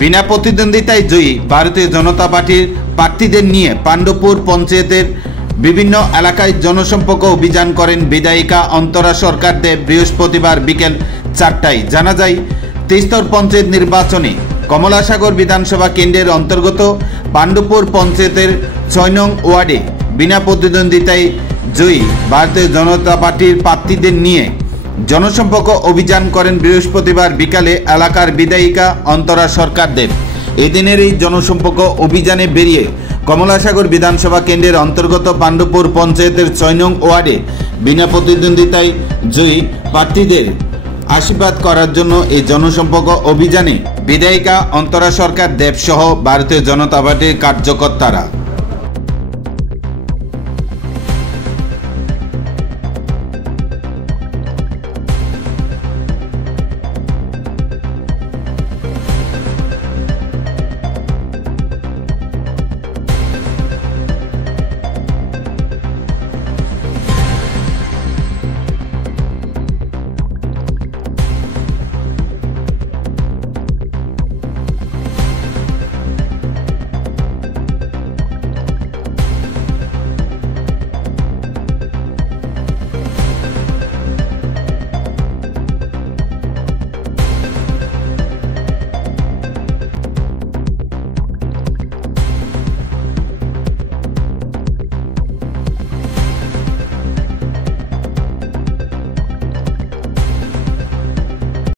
বিনা প্রতিদ্বন্দ্বিতায় জয়ী ভারতীয় জনতা পার্টির প্রার্থীদের নিয়ে পাণ্ডবপুর পঞ্চায়েতের বিভিন্ন এলাকায় জনসম্পর্ক অভিযান করেন বিধায়িকা অন্তরা সরকার দেব বৃহস্পতিবার বিকেল 4টায়। জানা যায়, ত্রিস্তর পঞ্চায়েত নির্বাচনে কমলাসাগর বিধানসভা কেন্দ্রের অন্তর্গত পাণ্ডবপুর পঞ্চায়েতের 6 নং ওয়ার্ডে বিনা প্রতিদ্বন্দ্বিতায় জয়ী ভারতীয় জনতা পার্টির প্রার্থীদের নিয়ে জনসম্পর্ক অভিযান করেন বৃহস্পতিবার বিকালে এলাকার বিধায়িকা অন্তরা সরকার দেব। এদিনের এই জনসম্পর্ক অভিযানে বেরিয়ে কমলাসাগর বিধানসভা কেন্দ্রের অন্তর্গত পাণ্ডবপুর পঞ্চায়েতের 6 নং ওয়ার্ডে বিনা প্রতিদ্বন্দ্বিতায় জয়ী প্রার্থীদের আশীর্বাদ করার জন্য এই জনসম্পর্ক অভিযানে বিধায়িকা অন্তরা সরকার দেব সহ ভারতীয় জনতা পার্টির কার্যকর্তারা